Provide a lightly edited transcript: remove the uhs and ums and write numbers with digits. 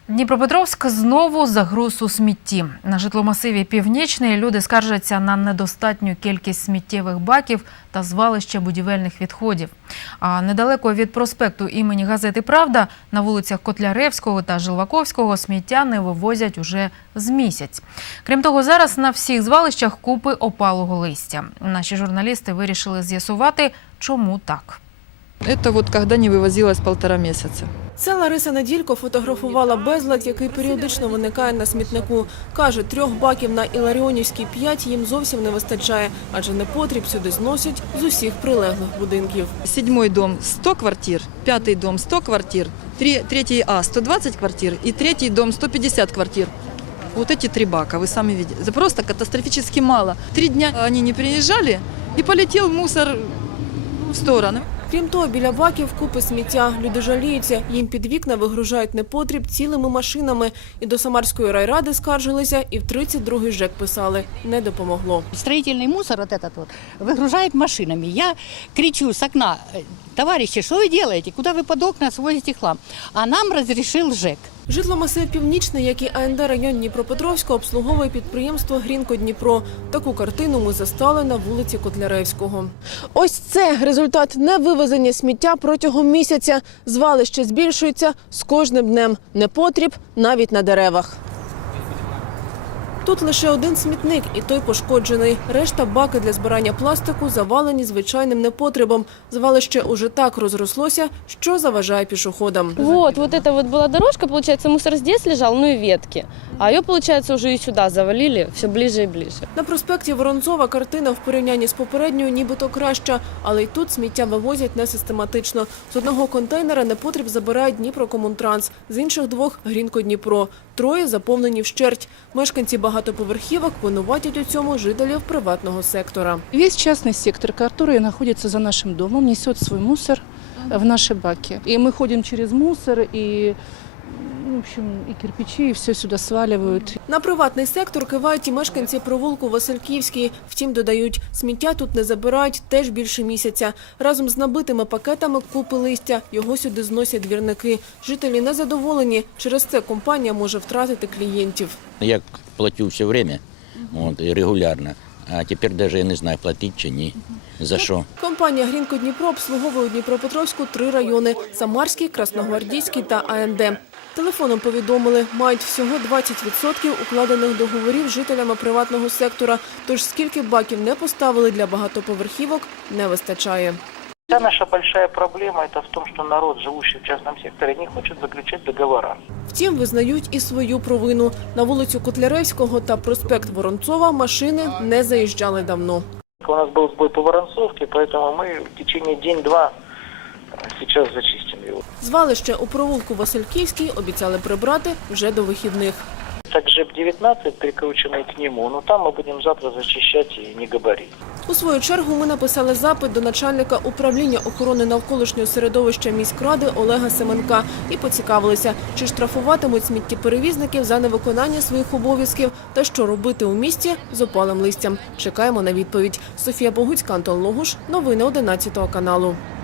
Дніпропетровськ знову загруз у смітті. На житломасиві Північний люди скаржаться на недостатню кількість сміттєвих баків та звалища будівельних відходів. А недалеко від проспекту імені газети «Правда» на вулицях Котляревського та Жилваковського сміття не вивозять уже з місяць. Крім того, зараз на всіх звалищах купи опалого листя. Наші журналісти вирішили з'ясувати, чому так. Это вот когда не вывозилось 1,5 месяца. Це Лариса Неділько фотографувала безлад, який періодично виникає на смітнику. Каже, 3 баків на Іларіонівській 5 їм зовсім не вистачає, адже непотріб сюди зносять з усіх прилеглих будинків. 7-й дом – 100 квартир, 5-й дом – 100 квартир, 3-й А – 120 квартир и 3-й дом – 150 квартир. Вот эти 3 бака, вы сами видите. Это просто катастрофически мало. 3 дня они не приезжали, и полетел мусор в сторону. Крім того, біля баків купи сміття. Люди жаліються, їм під вікна вигружають непотріб цілими машинами. І до Самарської райради скаржилися, і в 32-й ЖЕК писали – не допомогло. Строительный мусор вот этот вот выгружают машинами. Я кричу с окна: товарищи, что вы делаете? Куда вы под окна свозите хлам? А нам разрешил ЖЕК. Житломасив «Північний», як і АНД район Дніпропетровська, обслуговує підприємство «Грінко Дніпро». Таку картину ми застали на вулиці Котляревського. Ось це результат невивезення сміття протягом місяця. Звалище збільшується з кожним днем. Непотріб навіть на деревах. Тут лише один смітник, і той пошкоджений. Решта баки для збирання пластику завалені звичайним непотребом. Звалище уже так розрослося, що заважає пішоходам. Вот это вот была дорожка, получается, мусор здесь лежал, ну и ветки. А ее, получается, уже и сюда завалили, все ближе и ближе. На проспекті Воронцова картина в порівнянні з попередньою нібито краща, але й тут сміття вивозять несистематично. З одного контейнера непотріб забирають Дніпрокомунтранс, з інших 2 – Грінко Дніпро. 3 заповнені вщерть. Мешканці багатоповерхівок винуватять у цьому жителів приватного сектора. Весь частный сектор, который находится за нашим домом, несет свой мусор в наши баки. И мы ходим через мусор, и, в общем, и кирпичи, и все сюда сваливают. На приватний сектор кивають і мешканці провулку Васильківський. Втім, додають, сміття тут не забирають теж більше місяця. Разом з набитими пакетами купи листя його сюди зносять двірники. Жителі незадоволені. Через це компанія може втратити клієнтів. Я платю все время, регулярно, а тепер навіть я не знаю, платити чи ні. За що? Компанія «Грінко Дніпро» обслуговує у Дніпропетровську 3 райони – Самарський, Красногвардійський та АНД. Телефоном повідомили, мають всього 20% укладених договорів з жителями приватного сектора. Тож скільки баків не поставили для багатоповерхівок, не вистачає. Вся наша большая проблема – это в том, что народ, живущий в частном секторе, не хочет заключать договора. Втім, визнають і свою провину. На вулицю Котляревського та проспект Воронцова машини не заїжджали давно. У нас был сбой по Воронцовке, поэтому мы в течение день-два сейчас зачистим его. Звалище у провулку Васильківський обіцяли прибрати вже до вихідних. Так ЖЭП-19, прикрученный к нему, но там мы будем завтра зачищать и не габарит. У свою чергу ми написали запит до начальника управління охорони навколишнього середовища міськради Олега Семенка і поцікавилися, чи штрафуватимуть сміттєперевізників за невиконання своїх обов'язків та що робити у місті з опалим листям. Чекаємо на відповідь. Софія Богуцька, Антон Логуш. Новини 11 каналу.